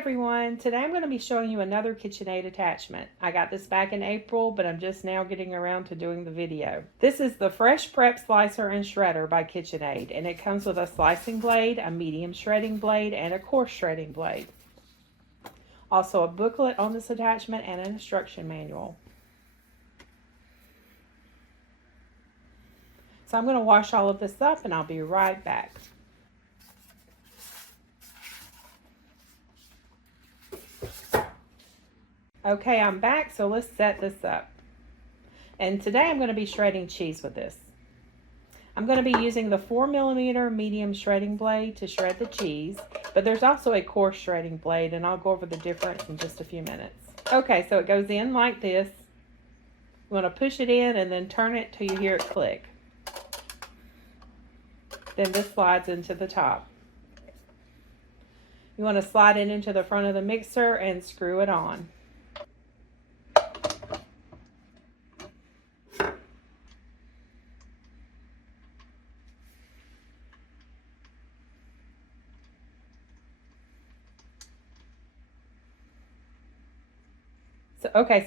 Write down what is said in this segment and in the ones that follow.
everyone, today I'm going to be showing you another KitchenAid attachment. I got this back in April, but I'm just now getting around to doing the video. This is the Fresh Prep Slicer and Shredder by KitchenAid, and it comes with a slicing blade, a medium shredding blade, and a coarse shredding blade. Also a booklet on this attachment and an instruction manual. So I'm going to wash all of this up and I'll be right back. Okay, I'm back, so let's set this up. And today I'm going to be shredding cheese with this. I'm going to be using the 4mm medium shredding blade to shred the cheese, but there's also a coarse shredding blade, and I'll go over the difference in just a few minutes. Okay, so it goes in like this. You want to push it in and then turn it till you hear it click. Then this slides into the top. You want to slide it into the front of the mixer and screw it on.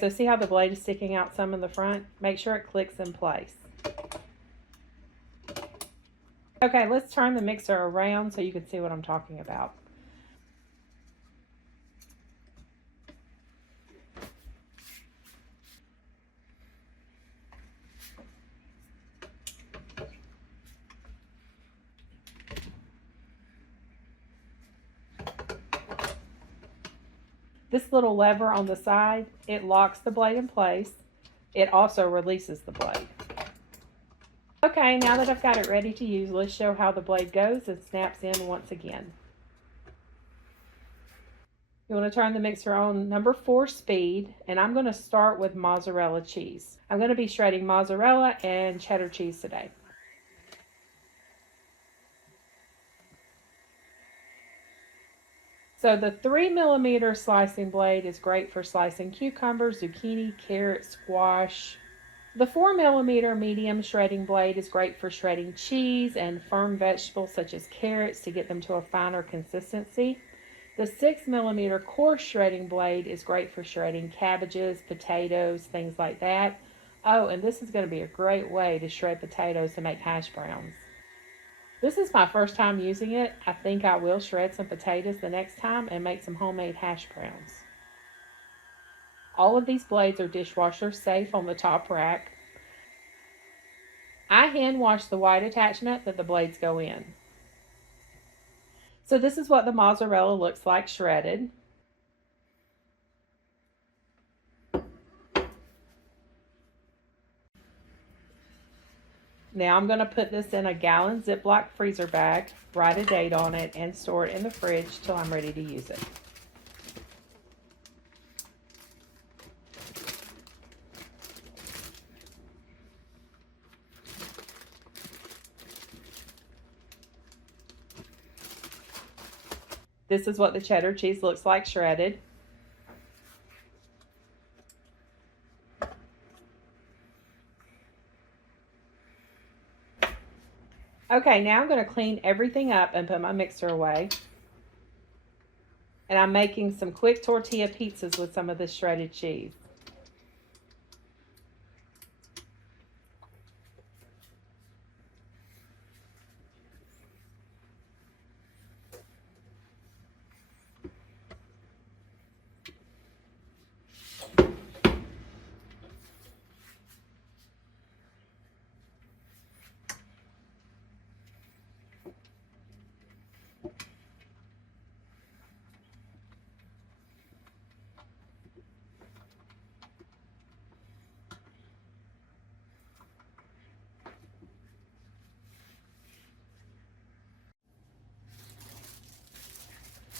So see how the blade is sticking out some in the front? Make sure it clicks in place. Okay, let's turn the mixer around so you can see what I'm talking about. This little lever on the side, it locks the blade in place. It also releases the blade. Okay, now that I've got it ready to use, let's show how the blade goes and snaps in once again. You want to turn the mixer on number 4 speed, and I'm going to start with mozzarella cheese. I'm going to be shredding mozzarella and cheddar cheese today. So the 3mm slicing blade is great for slicing cucumbers, zucchini, carrots, squash. The 4mm medium shredding blade is great for shredding cheese and firm vegetables such as carrots to get them to a finer consistency. The 6mm coarse shredding blade is great for shredding cabbages, potatoes, things like that. Oh, and this is going to be a great way to shred potatoes to make hash browns. This is my first time using it. I think I will shred some potatoes the next time and make some homemade hash browns. All of these blades are dishwasher safe on the top rack. I hand wash the white attachment that the blades go in. So this is what the mozzarella looks like shredded. Now I'm going to put this in a gallon Ziploc freezer bag, write a date on it, and store it in the fridge till I'm ready to use it. This is what the cheddar cheese looks like shredded. Okay, now I'm going to clean everything up and put my mixer away. And I'm making some quick tortilla pizzas with some of this shredded cheese.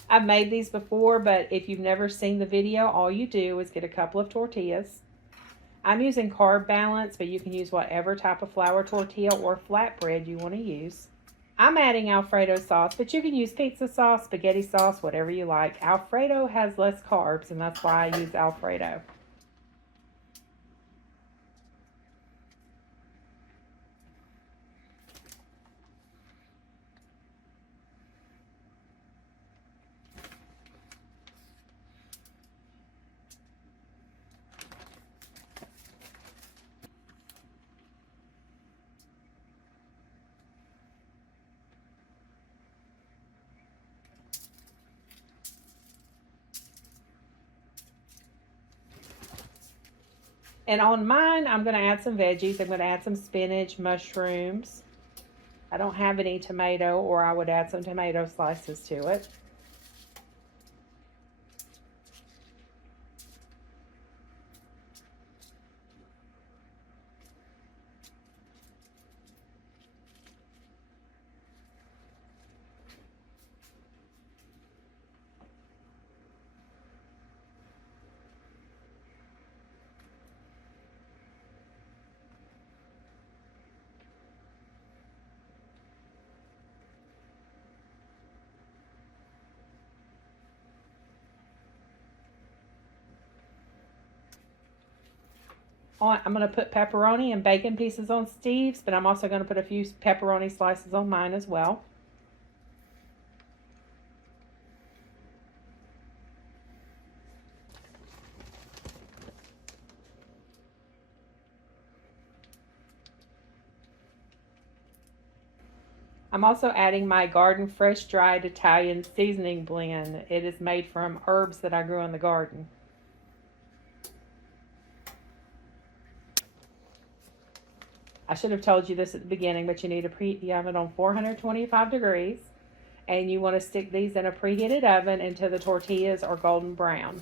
I've made these before, but if you've never seen the video, all you do is get a couple of tortillas. I'm using Carb Balance, but you can use whatever type of flour tortilla or flatbread you want to use. I'm adding Alfredo sauce, but you can use pizza sauce, spaghetti sauce, whatever you like. Alfredo has less carbs, and that's why I use Alfredo. And on mine, I'm going to add some veggies. I'm going to add some spinach, mushrooms. I don't have any tomato, or I would add some tomato slices to it. I'm going to put pepperoni and bacon pieces on Steve's, but I'm also going to put a few pepperoni slices on mine as well. I'm also adding my garden fresh dried Italian seasoning blend. It is made from herbs that I grew in the garden. I should have told you this at the beginning, but you need to preheat the oven on 425 degrees. And you want to stick these in a preheated oven until the tortillas are golden brown.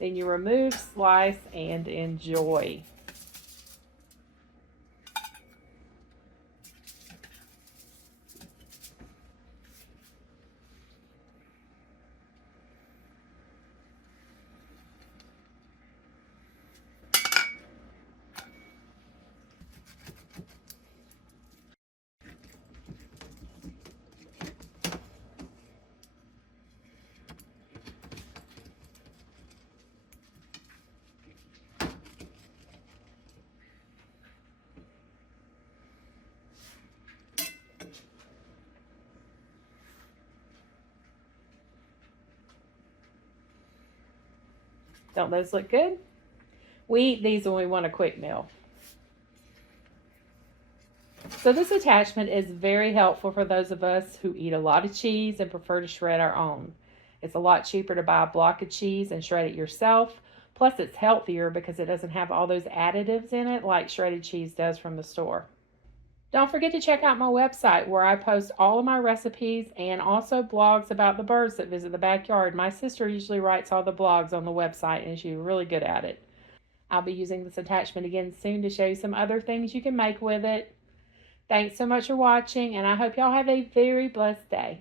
Then you remove, slice, and enjoy. Don't those look good? We eat these when we want a quick meal. So this attachment is very helpful for those of us who eat a lot of cheese and prefer to shred our own. It's a lot cheaper to buy a block of cheese and shred it yourself. Plus it's healthier because it doesn't have all those additives in it like shredded cheese does from the store. Don't forget to check out my website where I post all of my recipes and also blogs about the birds that visit the backyard. My sister usually writes all the blogs on the website and she's really good at it. I'll be using this attachment again soon to show you some other things you can make with it. Thanks so much for watching, and I hope y'all have a very blessed day.